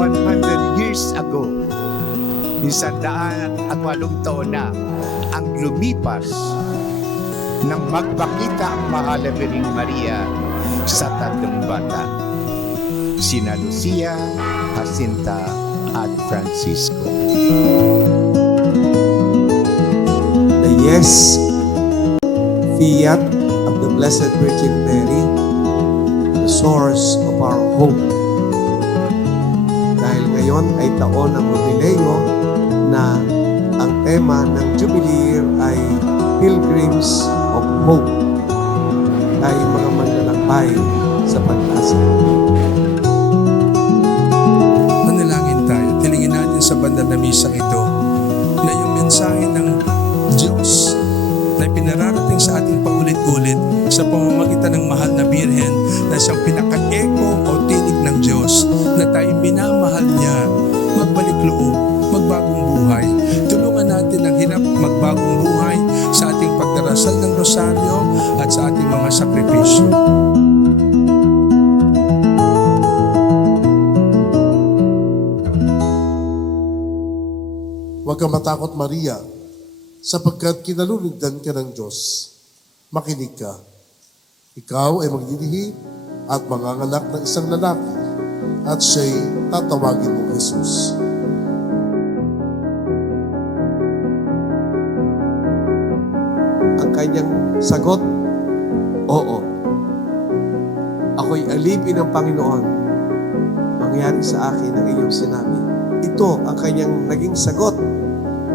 100 years ago, 108 taon na ang lumipas nang magpakita ang mahal na Birheng Maria sa tatlong bata, sina Lucia, Jacinta, at Francisco. The yes fiat of the Blessed Virgin Mary, the source of our hope. Dahil ngayon ay taon ng Jubileo na ang tema ng Jubilee Year ay Pilgrims of Hope. Tayo mga manlalakbay sa pag-asa. Manalangin tayo. Tilingin natin sa bandal na misang ito na yung mensahe ng Diyos na pinararating sa ating paulit-ulit sa pamamagitan ng mahal na Birhen na siyang pinaka-eko o tinig ng Diyos na tayo minamahal niya, magbalik loob, magbagong buhay. Tulungan natin ang hirap magbagong buhay sa ating pagdarasal ng rosaryo at sa ating mga sakripisyo. Huwag kang matakot, Maria, sapagkat kinalulugdan ka ng Diyos. Makinig ka. Ikaw ay magdilihi at manganganak ng isang lalaki at siya'y tatawagin mong Jesus. Ang kanyang sagot, oo. Ako'y alipin ng Panginoon. Mangyari sa akin ang iyong sinabi. Ito ang kanyang naging sagot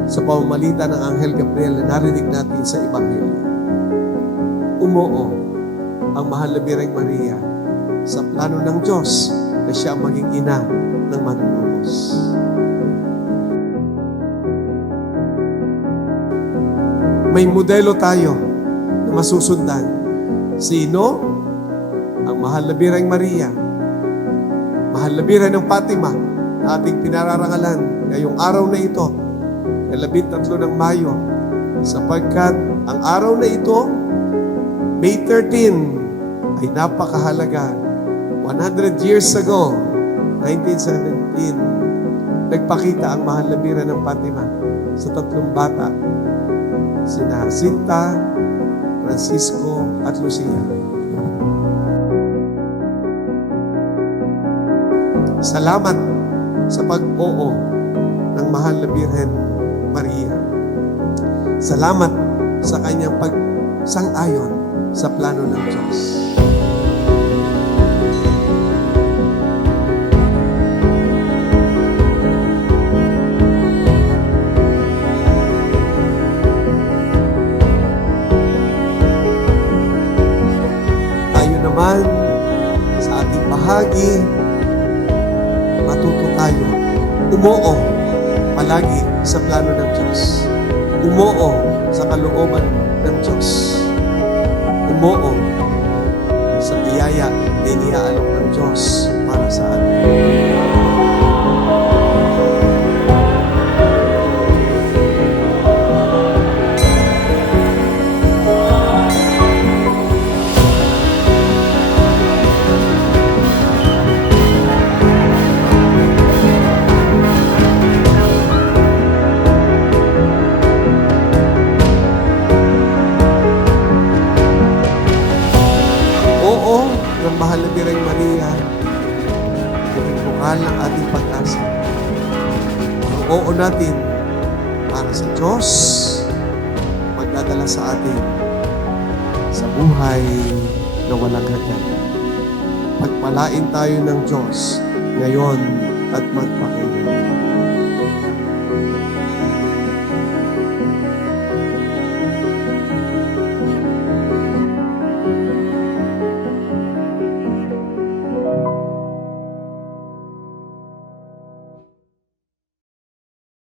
sa pamamagitan ng Anghel Gabriel na narinig natin sa Ebanghelyo. Umoo ang mahal na Birheng Maria sa plano ng Diyos na siya ang maging ina ng manunubos. May modelo tayo na masusundan. Sino? Ang mahal na Birheng Maria. Mahal na Birhen ng Fatima na ating pinararangalan ngayong araw na ito, 13 ng Mayo, sapagkat ang araw na ito, May 13, ay napakahalaga. 100 years ago, 1917, nagpakita ang mahal na Birhen ng Fatima sa tatlong bata, sina Jacinta, Francisco, at Lucia. Salamat sa pag-oo ng mahal na Birhen Maria. Salamat sa kanyang pagsang-ayon sa plano ng Diyos. Tayo naman sa ating bahagi, matuto tayo. Umoo palagi sa plano ng Diyos. Umoo sa kalooban ng Diyos. Umoo sa biyaya na iniaalok ng Diyos para sa atin. Ng mahal na Birheng Maria, gawing bukal ng ating pag-asa. Ang oo natin para sa Diyos, magdadala sa atin sa buhay na walang hanggan. Pagpalain tayo ng Diyos ngayon at magpakita.